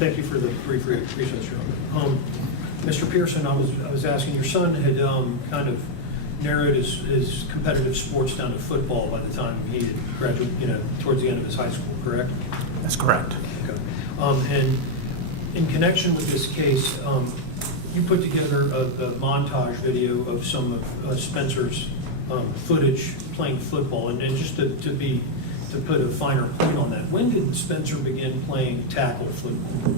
Thank you for the brief research. Mr. Pearson, I was asking, your son had kind of narrowed his competitive sports down to football by the time he had graduated, towards the end of his high school, correct? That's correct. Okay. And in connection with this case, you put together a montage video of some of Spencer's footage playing football, and just to put a finer point on that, when did Spencer begin playing tackle football?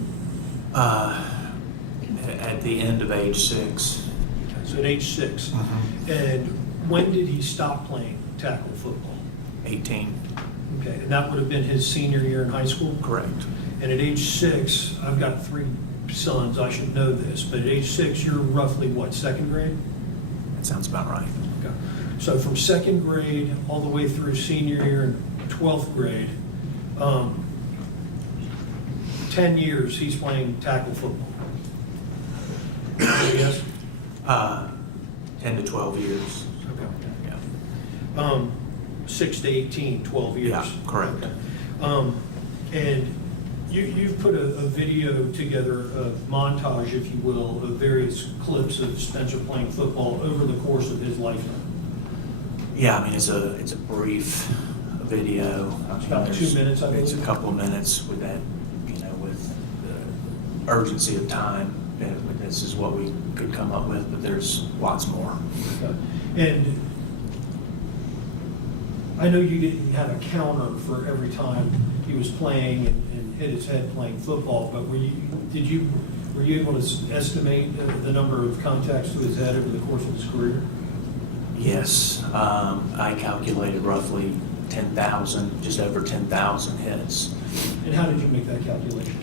At the end of age 6. Okay, so at age 6. Mm-hmm. And when did he stop playing tackle football? 18. Okay, and that would have been his senior year in high school? Correct. And at age 6, I've got 3 sons, I should know this, but at age 6, you're roughly what, second grade? That sounds about right. Okay. So from second grade all the way through senior year and 12th grade, 10 years he's playing tackle football. Yes? 10 to 12 years. Okay. Yeah. 6 to 18, 12 years. Yeah, correct. And you've put a video together of montage, if you will, of various clips of Spencer playing football over the course of his lifetime. Yeah, I mean, it's a brief video. It's about 2 minutes, I believe. It's a couple of minutes with that, with the urgency of time. This is what we could come up with, but there's lots more. Okay. And I know you didn't have a counter for every time he was playing and hit his head playing football, but were you able to estimate the number of contacts to his head over the course of his career? Yes, I calculated roughly 10,000, just over 10,000 hits. And how did you make that calculation?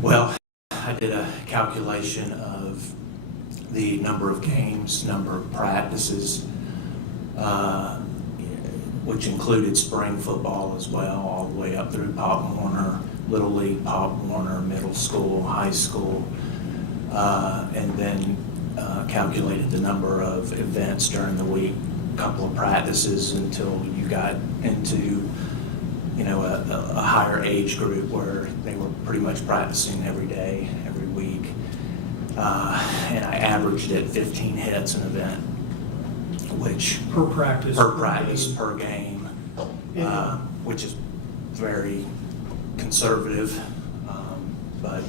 Well, I did a calculation of the number of games, number of practices, which included spring football as well, all the way up through Pop Warner, Little League, Pop Warner, middle school, high school, and then calculated the number of events during the week, a couple of practices until you got into a higher age group where they were pretty much practicing every day, every week. And I averaged at 15 hits an event, which Per practice? per game, which is very conservative, but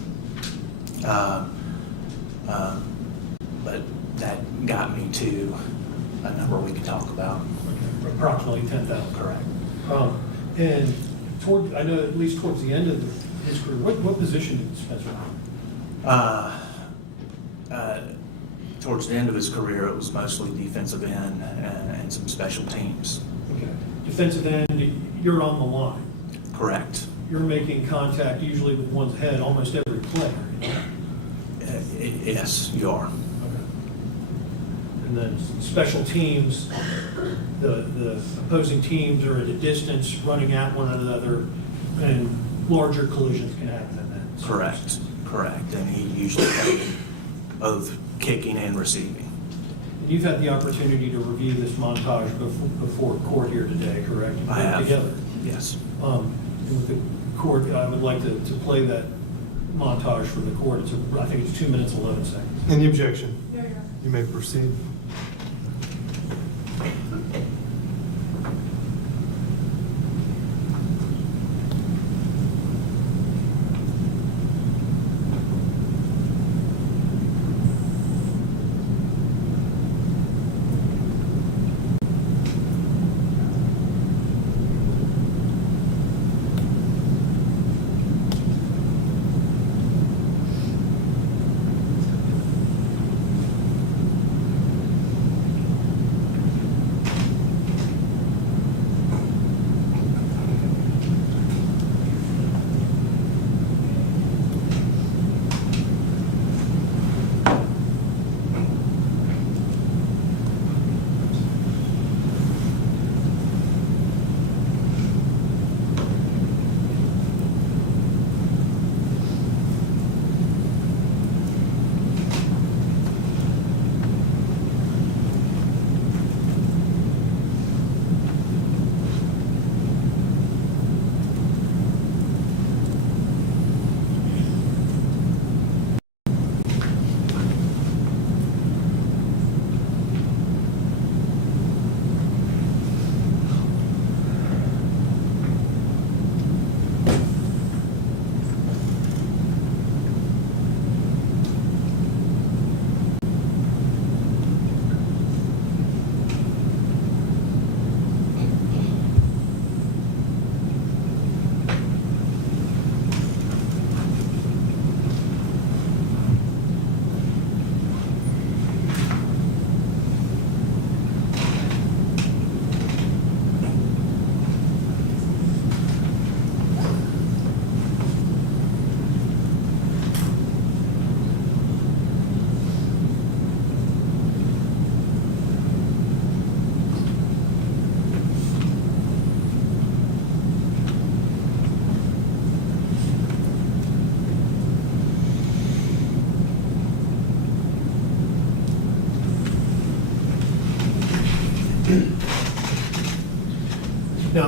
that got me to a number we could talk about. Okay. Approximately 10,000. Correct. And I know at least towards the end of his career, what position did Spencer play? Towards the end of his career, it was mostly defensive end and some special teams. Okay. Defensive end, you're on the line. Correct. You're making contact usually with one's head almost every play. Yes, you are. Okay. And then special teams, the opposing teams are at a distance running at one another, and larger collisions can happen in that. Correct. Correct. And he usually played both kicking and receiving. And you've had the opportunity to review this montage before court here today, correct? You put I it have. together. Yes. And with the court, I would like to play that montage for the court. I think it's 2 minutes, 11 seconds. Any objection? You may proceed.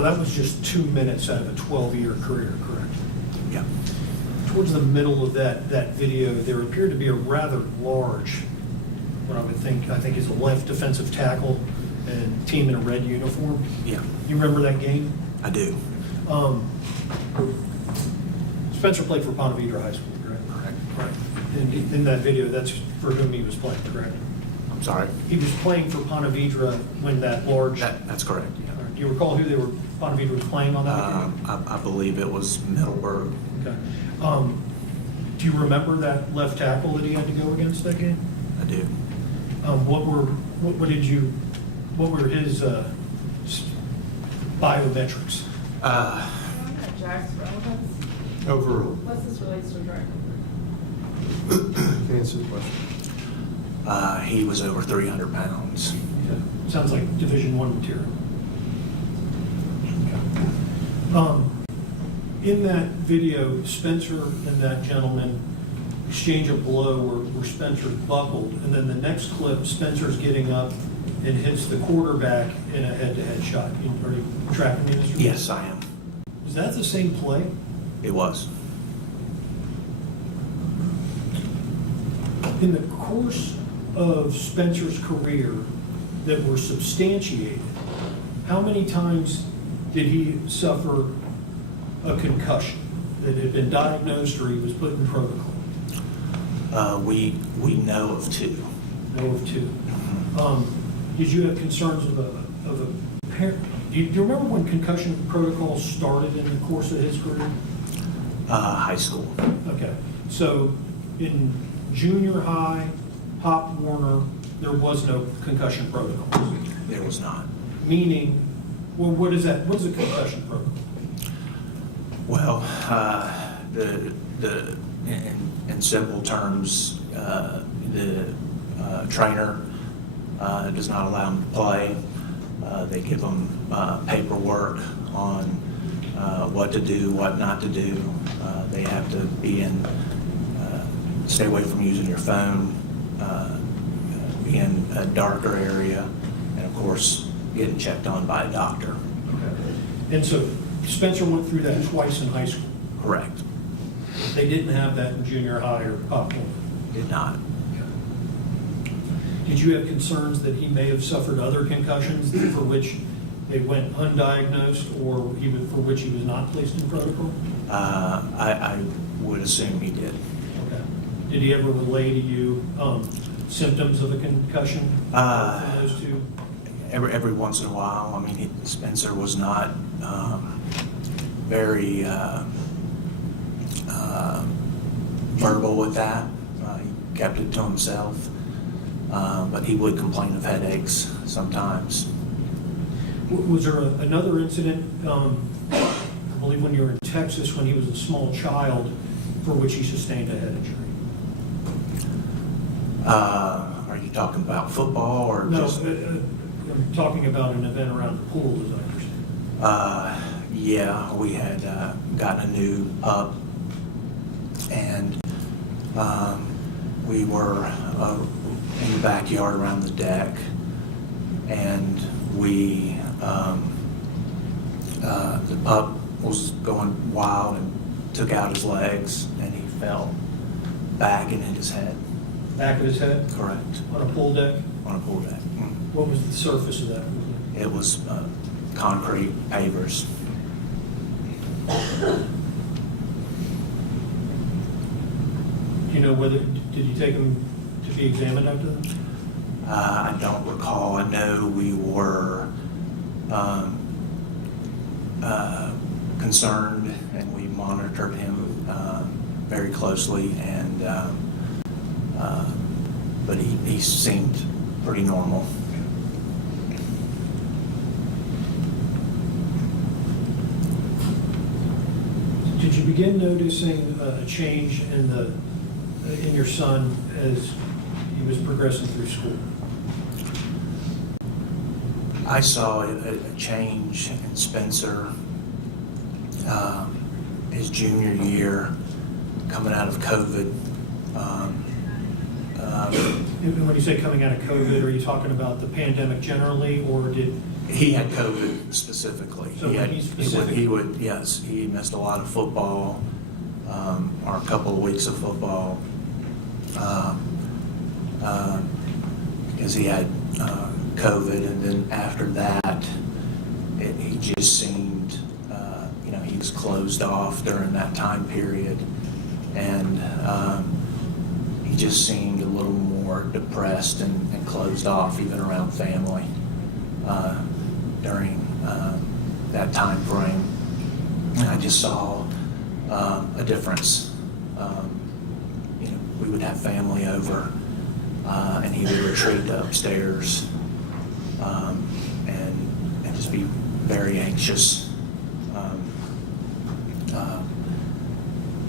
Now, that was just 2 minutes out of a 12-year career, correct? Yeah. Towards the middle of that video, there appeared to be a rather large, what I think is a left defensive tackle and team in a red uniform. Yeah, You remember that game? I do. Spencer played for Ponte Vedra High School, correct? Correct. Right. And in that video, that's for whom he was playing, correct? I'm sorry. He was playing for Ponte Vedra when that large... That's correct, yeah. All right. Do you recall who Ponte Vedra was playing on that game? I believe it was Middleburg. Okay. Do you remember that left tackle that he had to go against that game? I do. What were his biometrics? Jack's relevance? Overall, What's this relates to drug? can answer the question. He was over 300 pounds. Sounds like Division I material. In that video, Spencer and that gentleman exchange a blow where Spencer buckled, and then the next clip, Spencer's getting up and hits the quarterback in a head-to-head shot. Are you tracking me, Mr. Yes, I am. Was that the same play? It was. In the course of Spencer's career that were substantiated, how many times did he suffer a concussion that had been diagnosed or he was put in protocol? We know of 2. Know of 2. Did you have concerns of a parent? Do you remember when concussion protocols started in the course of his career? High school. Okay, so in junior high, Pop Warner, there was no concussion protocols. There was not. Meaning, well, what is that? What is a concussion protocol? Well, in simple terms, the trainer does not allow them to play. They give them paperwork on what to do, what not to do. They have to stay away from using your phone, be in a darker area, and of course, getting checked on by a doctor. Okay. And so Spencer went through that twice in high school. Correct. They didn't have that in junior high or Pop Warner. Did not. Did you have concerns that he may have suffered other concussions for which they went undiagnosed or for which he was not placed in protocol? I would assume he did. Okay. Did he ever relay to you symptoms of a concussion from those 2? Every once in a while. I mean, Spencer was not very verbal with that. He kept it to himself, but he would complain of headaches sometimes. Was there another incident, I believe when you were in Texas, when he was a small child, for which he sustained a head injury? Are you talking about football or No, just? I'm talking about an event around the pool, as I understand. Yeah, we had gotten a new pup, and we were in the backyard around the deck, and the pup was going wild and took out his legs, and he fell back and hit his head. Back of his head? Correct. On a pool deck? On a pool deck. What was the surface of that? It was concrete pavers. Do you know did you take him to be examined after that? I don't recall. I know we were concerned, and we monitored him very closely, and but he seemed pretty normal. Did you begin noticing a change in your son as he was progressing through school? I saw a change in Spencer his junior year, coming out of COVID. And when you say coming out of COVID, are you talking about the pandemic generally, or did He had COVID specifically. So he's specific. Yes, he missed a lot of football, or a couple of weeks of football, because he had COVID, and then after that, he just seemed, he was closed off during that time period, and he just seemed a little more depressed and closed off, even around family, during that time frame. And I just saw a difference. We would have family over, and he would retreat upstairs, and just be very anxious.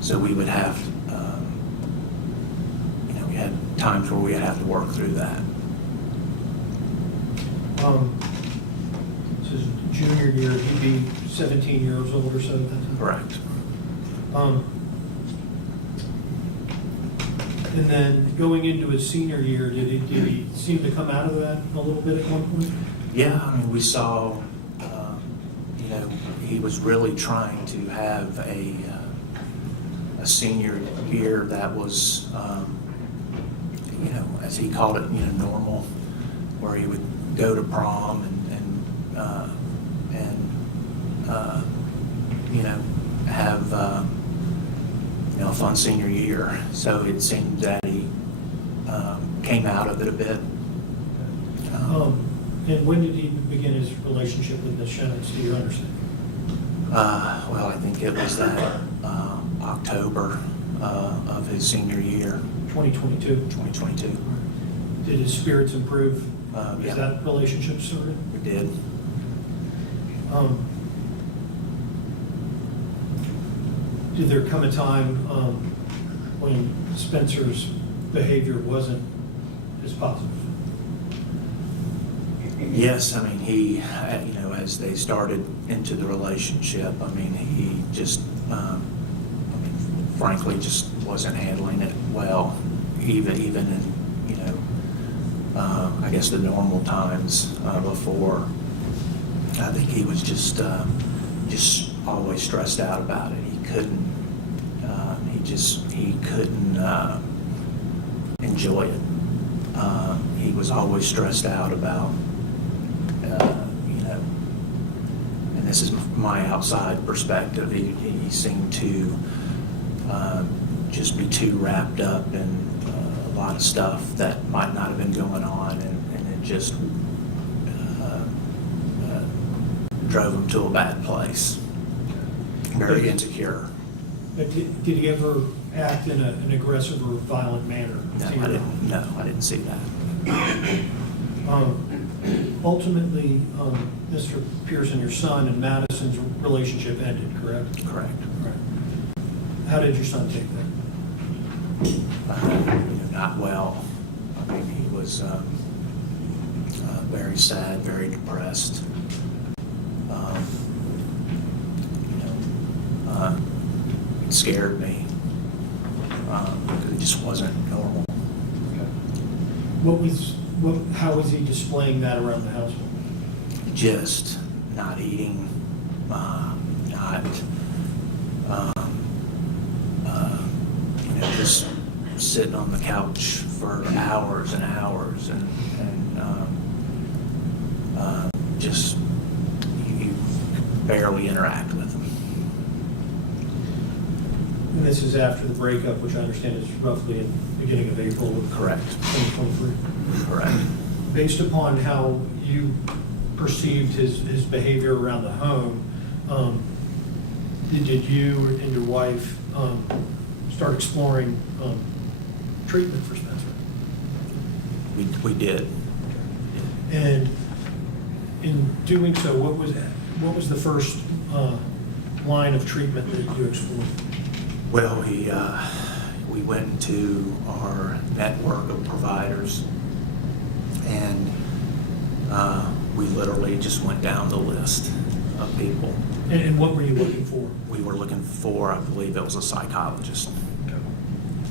So we would have, we had times where we'd have to work through that. This is junior year, he'd be 17 years old or so at that time? Correct. And then going into his senior year, did he seem to come out of that a little bit at one point? Yeah, I mean, we saw, he was really trying to have a senior year that was, as he called it, normal, where he would go to prom and have a fun senior year. So it seemed that he came out of it a bit. And when did he begin his relationship with Miss Shennons, do you understand? Well, I think it was that October of his senior year, 2022? 2022. Did his spirits improve Yeah. as that relationship started? We did. Did there come a time when Spencer's behavior wasn't as positive? Yes, I mean, he, as they started into the relationship, I mean, he just, frankly, just wasn't handling it well, even in, I guess the normal times before. I think he was just always stressed out about it. He couldn't enjoy it. He was always stressed out about, and this is my outside perspective, he seemed to just be too wrapped up in a lot of stuff that might not have been going on, and it just drove him to a bad place. Very insecure. But did he ever act in an aggressive or violent manner? No, I didn't see that. Ultimately, Mr. Pearson, your son, and Madison's relationship ended, correct? Correct. Right. How did your son take that? Not well. I mean, he was very sad, very depressed. It scared me. It just wasn't normal. How was he displaying that around the household? Just not eating, just sitting on the couch for hours and hours, and just you barely interact with him. And this is after the breakup, which I understand is roughly in the beginning of April of Correct. 2023. Correct. Based upon how you perceived his behavior around the home, did you and your wife start exploring treatment for Spencer? We did. And in doing so, what was the first line of treatment that you explored? Well, we went to our network of providers, and we literally just went down the list of people. And what were you looking for? We were looking for, I believe it was a psychologist.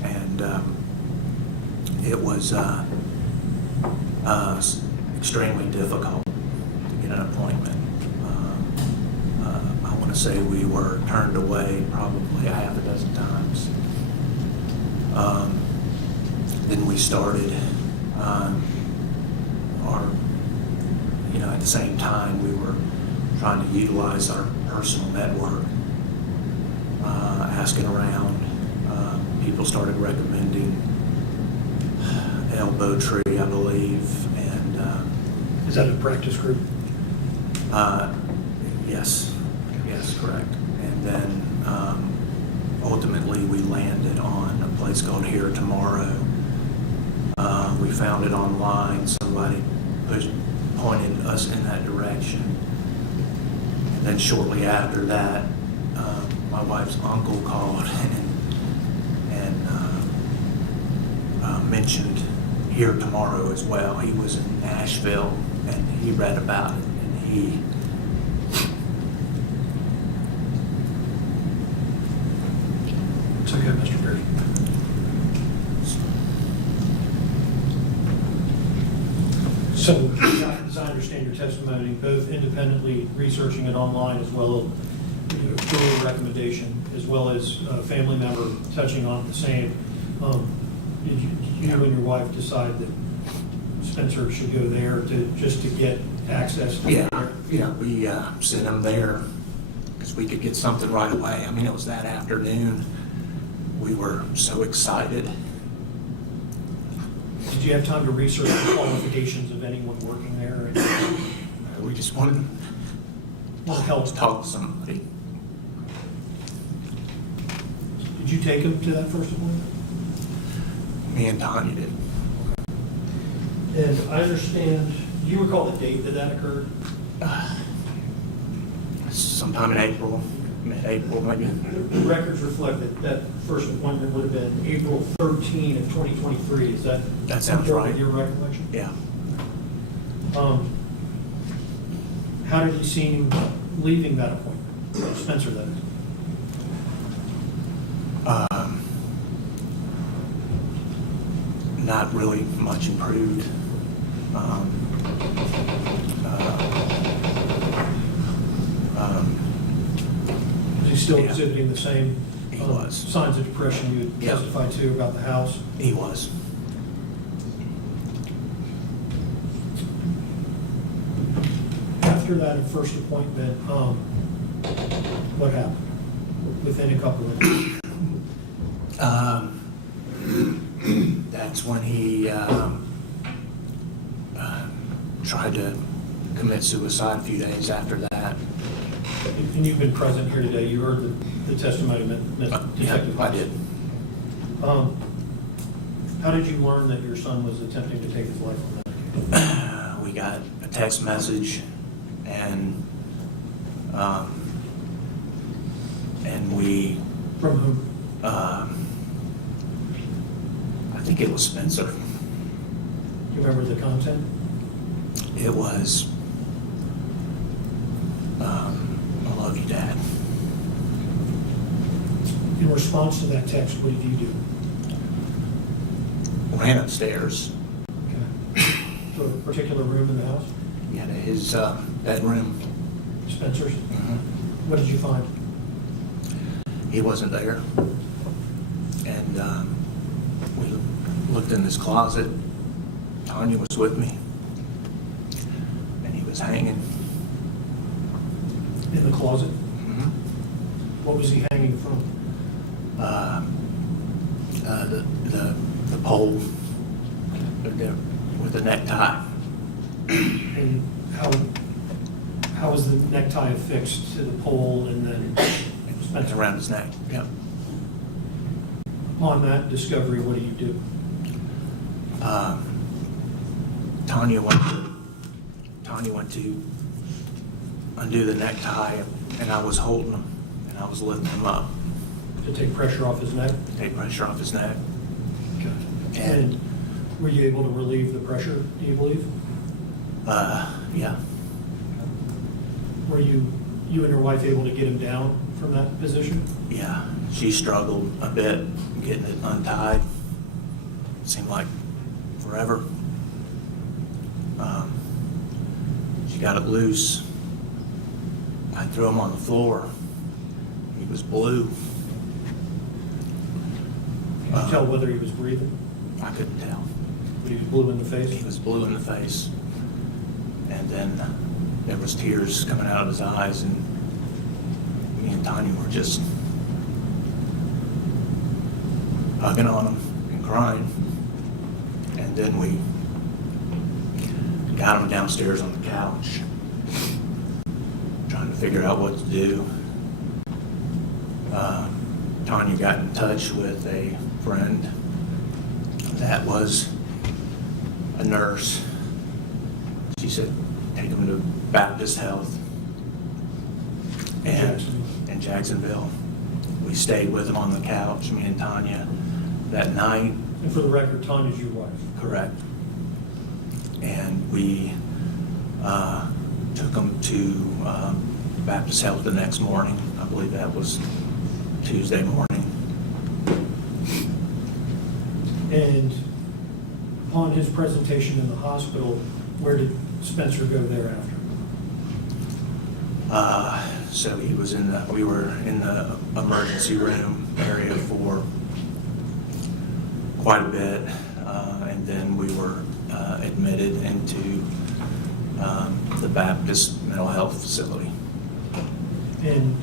And it was extremely difficult to get an appointment. I want to say we were turned away probably a half a dozen times. Then we started at the same time, we were trying to utilize our personal network, asking around. People started recommending Elbow Tree, I believe, and Is that a practice group? yes, correct. And then ultimately we landed on a place called Here Tomorrow. We found it online. Somebody pointed us in that direction. And then shortly after that, my wife's uncle called and mentioned Here Tomorrow as well. He was in Nashville and he read about it, and he It's okay, Mr. Pearson. So, as I understand your testimony, both independently researching it online as well as through a recommendation, as well as a family member touching on the same, did you and your wife decide that Spencer should go there just to get access to Yeah, there? yeah, we sent him there because we could get something right away. I mean, it was that afternoon. We were so excited. Did you have time to research the qualifications of anyone working there? And We just wanted help? to talk to somebody. Did you take him to that first appointment? Me and Tanya did. And I understand, do you recall the date that occurred? Sometime in April, mid-April maybe. The records reflect that first appointment would have been April 13 of 2023. Is that? That sounds comport with right. your recollection? Yeah. How did you see him leaving that appointment? Spencer, that is. Not really much improved. Was he still Yeah. exhibiting the same He was. signs of depression you had Yeah. testified to about the house? He was. After that first appointment, what happened within a couple of days? That's when he tried to commit suicide a few days after that. And you've been present here today. You heard the testimony that Detective I did. How did you learn that your son was attempting to take his life on that occasion? We got a text message, and we, From whom? I think it was Spencer. Do you remember the content? It was, I love you, Dad. In response to that text, what did you do? Ran upstairs. Okay. To a particular room in the house? He had his bedroom. Spencer's? Mhm. What did you find? He wasn't there. And we looked in his closet. Tanya was with me. And he was hanging. In the closet? Mhm. What was he hanging from? The pole with the necktie. And how was the necktie affixed to the pole and then It was Spencer? around his neck. Yep. Upon that discovery, what do you do? Tanya went to undo the necktie, and I was holding him, and I was lifting him up To take pressure off his neck? to take pressure off his neck. And were you able to relieve the pressure, do you believe? Yeah. Were you and your wife able to get him down from that position? Yeah. She struggled a bit getting it untied. Seemed like forever. She got it loose. I threw him on the floor. He was blue. Can you tell whether he was breathing? I couldn't tell. But he was blue in the He face? was blue in the face. And then there was tears coming out of his eyes, and me and Tanya were just hugging on him and crying. And then we got him downstairs on the couch, trying to figure out what to do. Tanya got in touch with a friend that was a nurse. She said, take him to Baptist Health in Jacksonville. We stayed with him on the couch, me and Tanya, that night. And for the record, Tanya's your wife? Correct. And we took him to Baptist Health the next morning. I believe that was Tuesday morning. And upon his presentation in the hospital, where did Spencer go thereafter? So we were in the emergency room area for quite a bit, and then we were admitted into the Baptist Mental Health Facility. And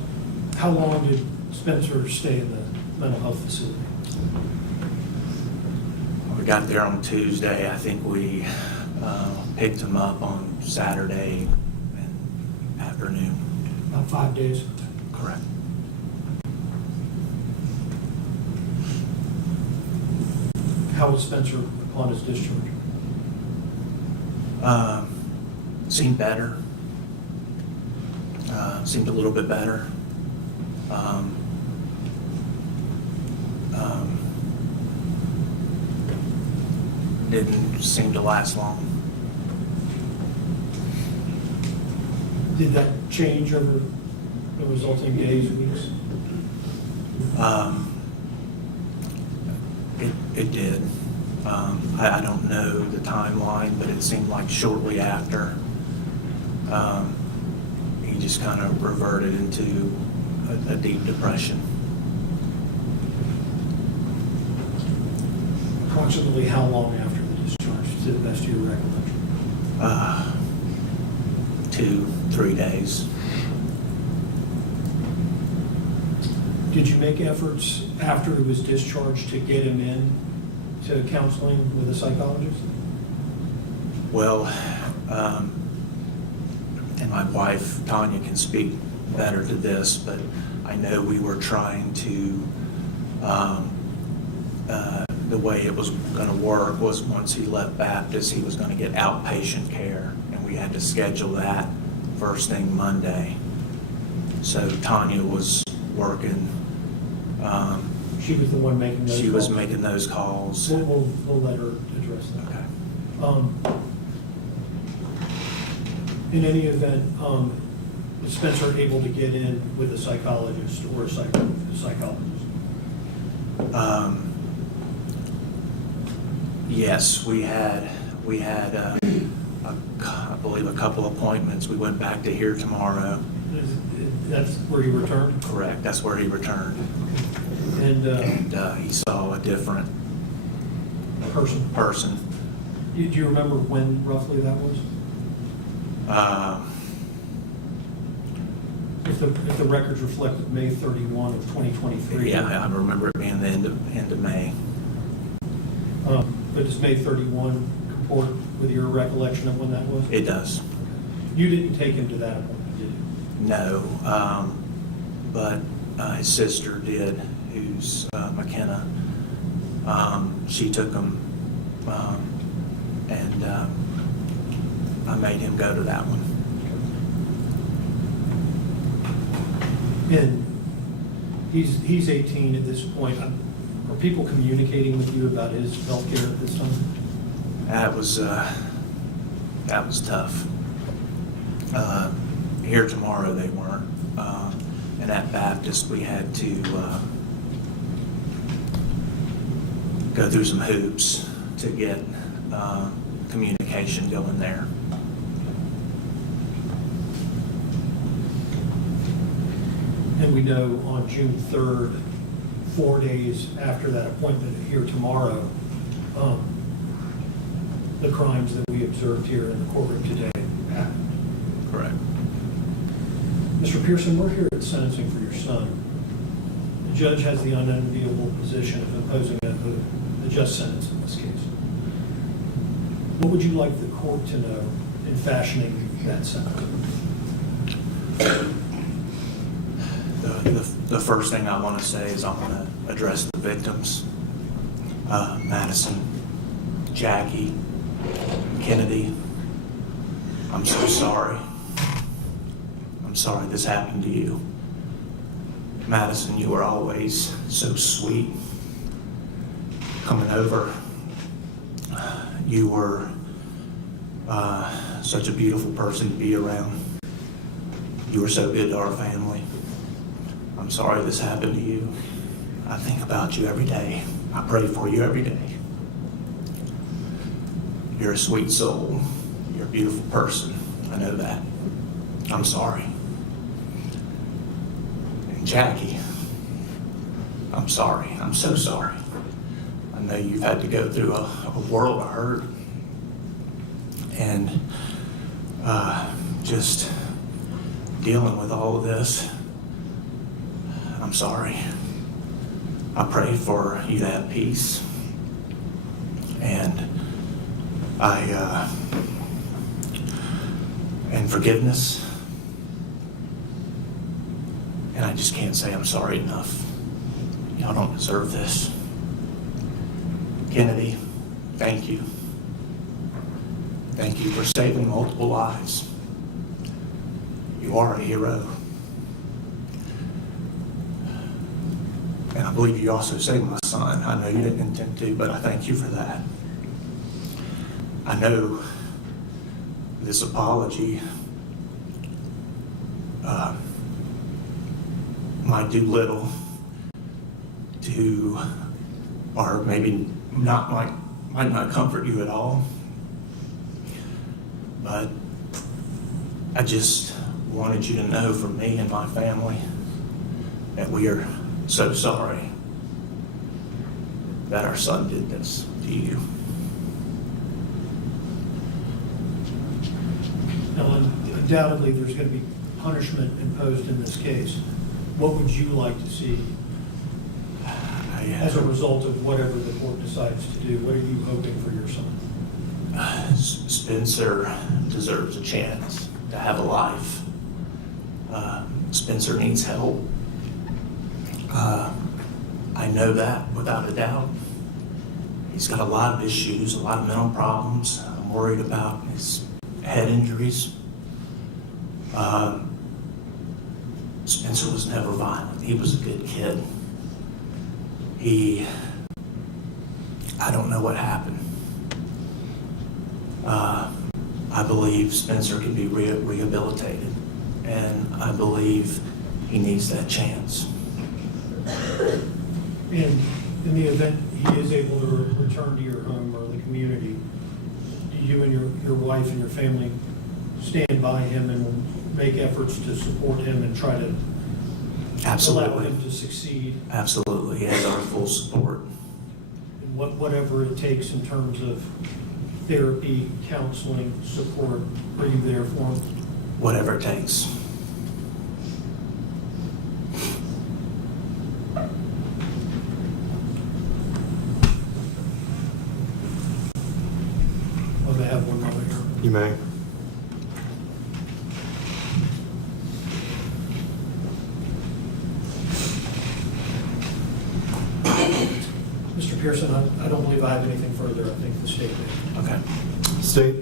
how long did Spencer stay in the mental health facility? We got there on Tuesday. I think we picked him up on Saturday afternoon. About 5 days? Correct. How was Spencer upon his discharge? Seemed better. Seemed a little bit better. Didn't seem to last long. Did that change over the resulting days, weeks? It did. I don't know the timeline, but it seemed like shortly after, he just kind of reverted into a deep depression. Approximately how long after the discharge, to the best of your recollection? 2-3 days. Did you make efforts after he was discharged to get him in to counseling with a psychologist? Well, and my wife, Tanya, can speak better to this, but I know we were trying to, the way it was going to work was once he left Baptist, he was going to get outpatient care, and we had to schedule that first thing Monday. So Tanya was working. She was the one making those calls? She was making those calls. We'll let her address that. Okay. In any event, was Spencer able to get in with a psychologist or a psychologist? Yes, we had I believe a couple appointments. We went back to here tomorrow. That's where he returned? Correct, that's where he returned. And He saw a different person. Do you remember when roughly that was? If the records reflected May 31 of 2023. Yeah, I remember it being the end of May. But does May 31 comport with your recollection of when that was? It does. You didn't take him to that appointment, did you? No, but his sister did, who's McKenna. She took him, and I made him go to that one. And he's 18 at this point. Are people communicating with you about his health care at this time? That was tough. Here tomorrow they weren't. And at Baptist we had to go through some hoops to get communication going there. And we know on June 3rd, 4 days after that appointment here tomorrow, the crimes that we observed here in the courtroom today happened. Correct. Mr. Pearson, we're here at sentencing for your son. The judge has the unenviable position of imposing a just sentence in this case. What would you like the court to know in fashioning that sentence? The first thing I want to say is I want to address the victims. Madison, Jackie, Kennedy. I'm so sorry. I'm sorry this happened to you. Madison, you were always so sweet. Coming over, you were such a beautiful person to be around. You were so good to our family. I'm sorry this happened to you. I think about you every day. I pray for you every day. You're a sweet soul. You're a beautiful person. I know that. I'm sorry. And Jackie, I'm sorry. I'm so sorry. I know you've had to go through a world of hurt. And just dealing with all of this. I'm sorry. I pray for you to have peace. And and forgiveness. And I just can't say I'm sorry enough. Y'all don't deserve this. Kennedy, thank you. Thank you for saving multiple lives. You are a hero. And I believe you also saved my son. I know you didn't intend to, but I thank you for that. I know this apology might do little to, or maybe might not comfort you at all. But I just wanted you to know from me and my family that we are so sorry that our son did this to you. Now, undoubtedly, there's going to be punishment imposed in this case. What would you like to see as a result of whatever the court decides to do? What are you hoping for your son? Spencer deserves a chance to have a life. Spencer needs help. I know that without a doubt. He's got a lot of issues, a lot of mental problems. I'm worried about his head injuries. Spencer was never violent. He was a good kid. I don't know what happened. I believe Spencer can be rehabilitated, and I believe he needs that chance. And in the event he is able to return to your home or the community, do you and your wife and your family stand by him and will make efforts to support him and try to allow him to succeed? Absolutely. He has our full support. And whatever it takes in terms of therapy, counseling, support, are you there for him? Whatever it takes. Oh, they have one moment here. You may. Mr. Pearson, I don't believe I have anything further. I think the state did. Okay. State.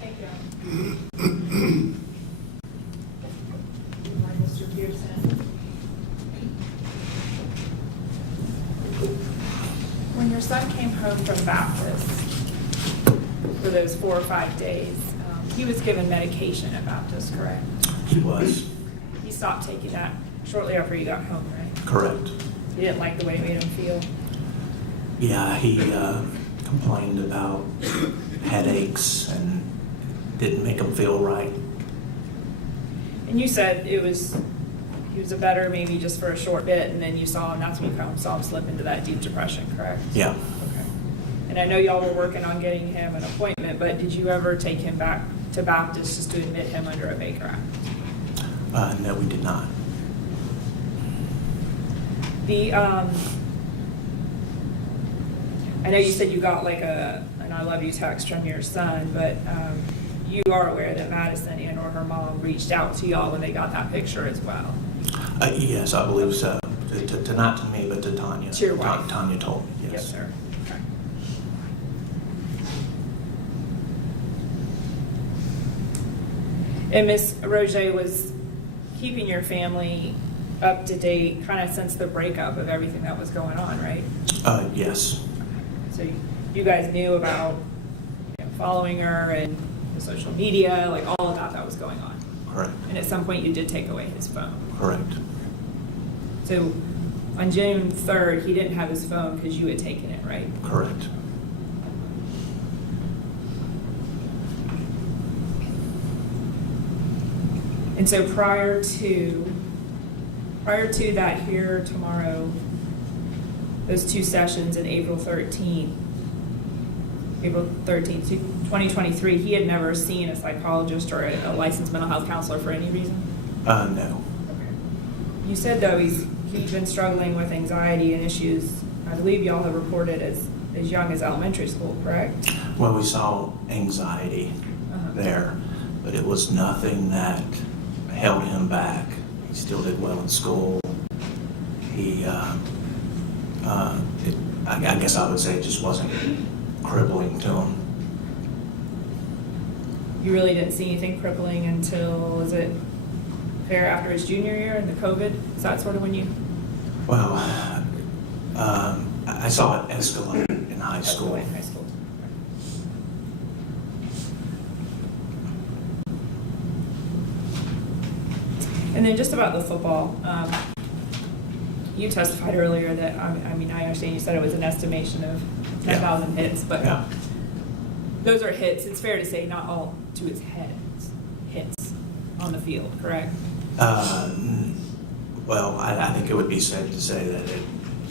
Thank you. Mr. Pearson. When your son came home from Baptist for those 4 or 5 days, he was given medication at Baptist, correct? He was. He stopped taking that shortly after you got home, right? Correct. You didn't like the way it made him feel? Yeah, he complained about headaches and didn't make him feel right. And you said it was he was a better maybe just for a short bit, and then you saw him, that's when you kind of saw him slip into that deep depression, correct? Yeah. Okay. And I know y'all were working on getting him an appointment, but did you ever take him back to Baptist just to admit him under a Baker Act? No, we did not. I know you said you got like an I love you text from your son, but you are aware that Madison and or her mom reached out to y'all when they got that picture as well? Yes, I believe so. Not to me, but to Tanya. To your wife? Tanya told me, yes. Yes, sir. Okay. And Ms. Roger was keeping your family up to date kind of since the breakup of everything that was going on, right? Yes. So you guys knew about following her and the social media, like all of that was going on. Correct. And at some point you did take away his phone. Correct. So on June 3rd, he didn't have his phone because you had taken it, right? Correct. And so prior to that here tomorrow, those two sessions in April 13th, 2023, he had never seen a psychologist or a licensed mental health counselor for any reason? No. Okay. You said, though, he's been struggling with anxiety and issues, I believe y'all have reported as young as elementary school, correct? Well, we saw anxiety there, but it was nothing that held him back. He still did well in school. He, I guess I would say it just wasn't crippling to him. You really didn't see anything crippling until, is it fair after his junior year and the COVID? Is that sort of when you? Well, I saw it escalate in high school. In high school. And then just about the football, you testified earlier that, I mean, I understand you said it was an estimation of 10,000 hits, but Yeah. those are hits, it's fair to say, not all to his head, it's hits on the field, correct? Well, I think it would be safe to say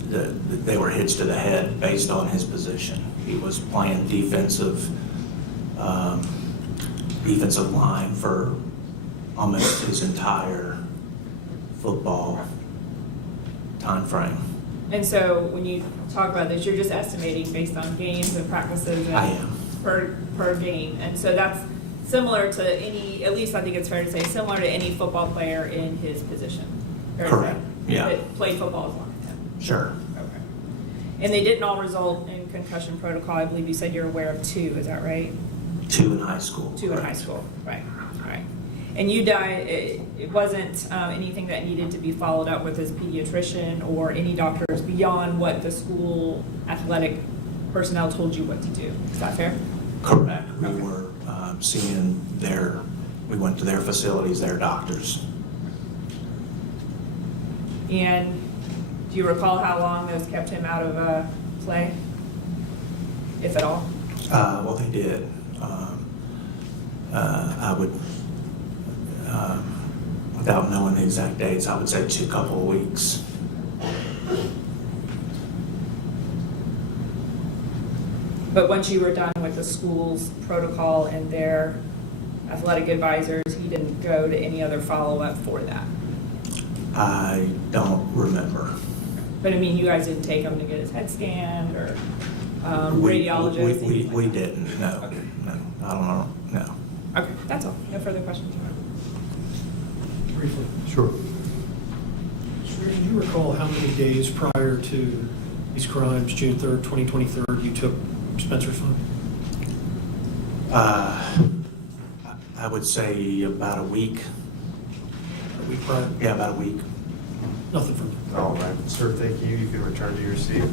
that they were hits to the head based on his position. He was playing defensive line for almost his entire football time frame. And so when you talk about this, you're just estimating based on games and practices and I am. per game. And so that's similar to any, at least I think it's fair to say, similar to any football player in his position. Fair to Correct. say? Yeah. That played football as long as him. Sure. Okay. And they didn't all result in concussion protocol. I believe you said you're aware of 2, is that right? 2 in high school. 2 in high school, right. And you died, it wasn't anything that needed to be followed up with his pediatrician or any doctors beyond what the school athletic personnel told you what to do. Is that fair? Correct. We Okay. were we went to their facilities, their doctors. And do you recall how long those kept him out of play, if at all? Well, they did. I would, without knowing the exact dates, I would say a couple of weeks. But once you were done with the school's protocol and their athletic advisors, he didn't go to any other follow-up for that? I don't remember. But I mean, you guys didn't take him to get his head scanned or radiologist? We didn't, no. Okay. No, I don't know, no. Okay, that's all. No further questions? Briefly. Sure. Sir, do you recall how many days prior to these crimes, June 3rd, 2023, you took Spencer's phone? I would say about a week. A week prior? Yeah, about a week. Nothing from you. All right, sir, thank you. You can return to your seat.